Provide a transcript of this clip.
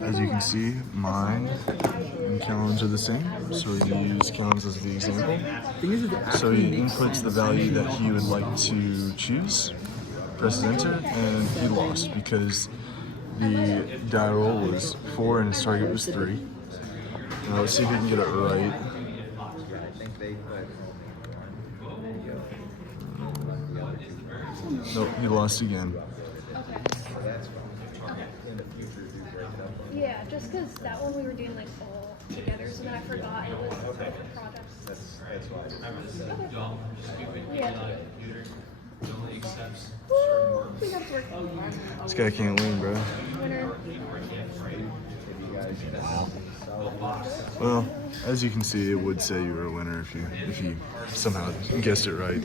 As you can see, mine and Kellen's are the same, so we use Kellen's as the example. So he inputs the value that he would like to choose, presses enter, and he lost because the die roll was 4 and his target was 3. Now let's see if we can get it right. Nope, he lost again. Yeah, just because that one we were doing like all together, so then I forgot it was different projects. That's why. Okay. Yeah. Woo! We got to work. This guy can't win, bro. Winner. Well, as you can see, it would say you were a winner if you somehow guessed it right.